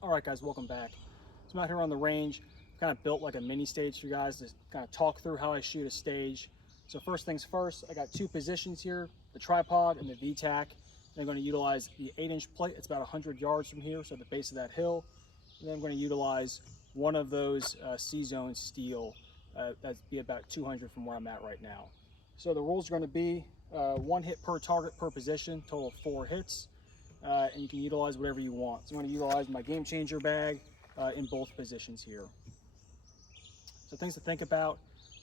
All right, guys, welcome back. So I'm out here on the range, kind of built like a mini stage for you guys to kind of talk through how I shoot a stage. So first things first, I got two positions here, the tripod and the VTAC. I'm going to utilize the 8-inch plate. It's about 100 yards from here, so at the base of that hill. And then I'm going to utilize one of those C-zone steel. That'd be about 200 from where I'm at right now. So the rules are going to be one hit per target per position, total of 4 hits. And you can utilize whatever you want. So I'm going to utilize my game changer bag in both positions here. So things to think about.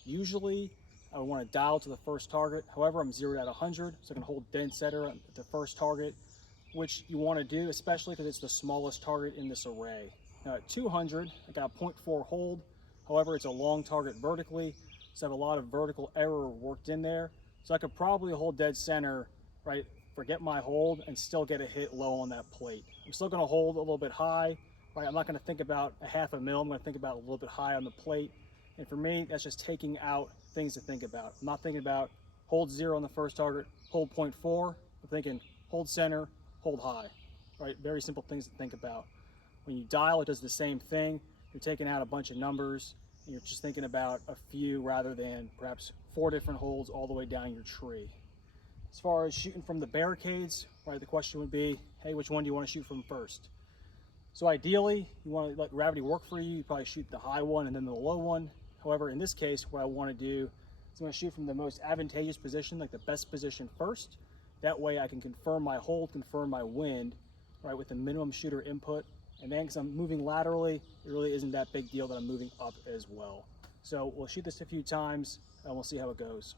Usually I want to dial to the first target. However, I'm zeroed at 100, so I can hold dead center at the first target, which you want to do, especially because it's the smallest target in this array. Now at 200, I got a 0.4 hold. However, it's a long target vertically, so I have a lot of vertical error worked in there. So I could probably hold dead center, right, forget my hold and still get a hit low on that plate. I'm still going to hold a little bit high, right? I'm not going to think about a half a mil. I'm going to think about a little bit high on the plate. And for me, that's just taking out things to think about. I'm not thinking about hold 0 on the first target, hold 0.4. I'm thinking hold center, hold high, right? Very simple things to think about. When you dial, it does the same thing. You're taking out a bunch of numbers and you're just thinking about a few rather than perhaps 4 different holds all the way down your tree. As far as shooting from the barricades, right, the question would be, hey, which one do you want to shoot from first? So ideally, you want to let gravity work for you. You probably shoot the high one and then the low one. However, in this case, what I want to do is I'm going to shoot from the most advantageous position, like the best position first. That way I can confirm my hold, confirm my wind, right, with the minimum shooter input. And then because I'm moving laterally, it really isn't that big deal that I'm moving up as well. So we'll shoot this a few times and we'll see how it goes.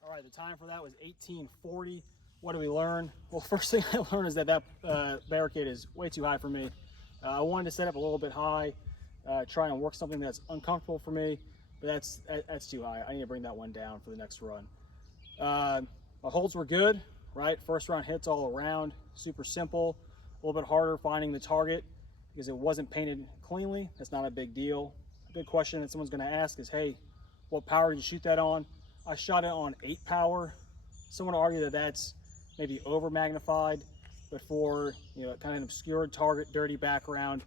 All right, the time for that was 1840. What do we learn? Well, first thing I learned is that barricade is way too high for me. I wanted to set up a little bit high, try and work something that's uncomfortable for me, but that's too high. I need to bring that one down for the next run. My holds were good, right? First round hits all around, super simple. A little bit harder finding the target because it wasn't painted cleanly. That's not a big deal. A good question that someone's going to ask is, hey, what power did you shoot that on? I shot it on 8 power. Someone would argue that that's maybe over magnified, but for kind of an obscured target, dirty background,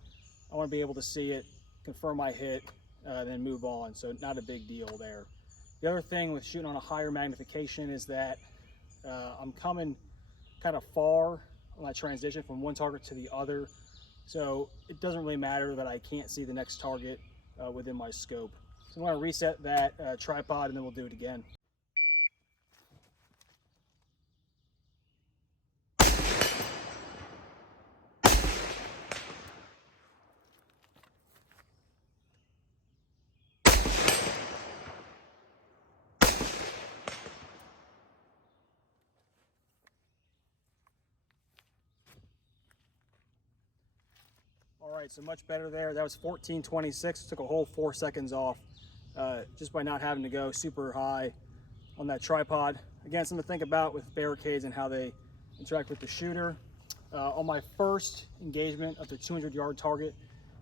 I want to be able to see it, confirm my hit, then move on. So not a big deal there. The other thing with shooting on a higher magnification is that I'm coming kind of far on that transition from one target to the other. So it doesn't really matter that I can't see the next target within my scope. So I'm going to reset that tripod and then we'll do it again. All right, so much better there. That was 1426. Took a whole 4 seconds off just by not having to go super high on that tripod. Again, something to think about with barricades and how they interact with the shooter. On my first engagement of the 200-yard target,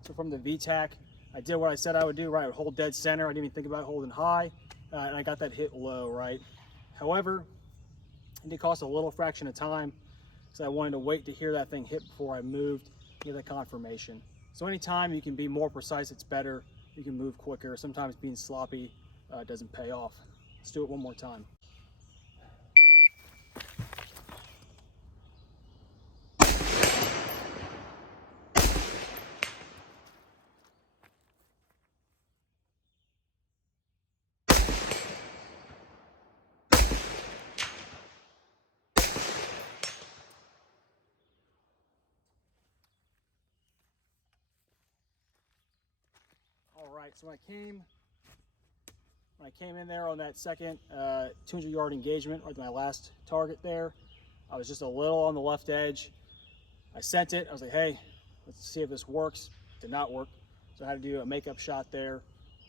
so from the VTAC, I did what I said I would do, right? I would hold dead center. I didn't even think about holding high, and I got that hit low, right? However, it did cost a little fraction of time, so I wanted to wait to hear that thing hit before I moved, get that confirmation. So anytime you can be more precise, it's better. You can move quicker. Sometimes being sloppy doesn't pay off. Let's do it one more time. All right, so when I came in there on that second 200-yard engagement, or my last target there, I was just a little on the left edge. I sent it. I was like, hey, let's see if this works. It did not work. So I had to do a makeup shot there.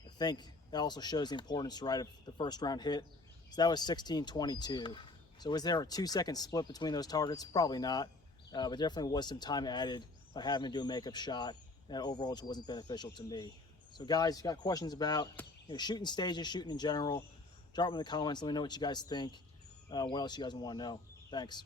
I think that also shows the importance, right, of the first round hit. So that was 16:22. So was there a 2-second split between those targets? Probably not, but definitely was some time added by having to do a makeup shot, and overall it wasn't beneficial to me. So guys, if you got questions about shooting stages, shooting in general, drop them in the comments. Let me know what you guys think. What else you guys want to know. Thanks.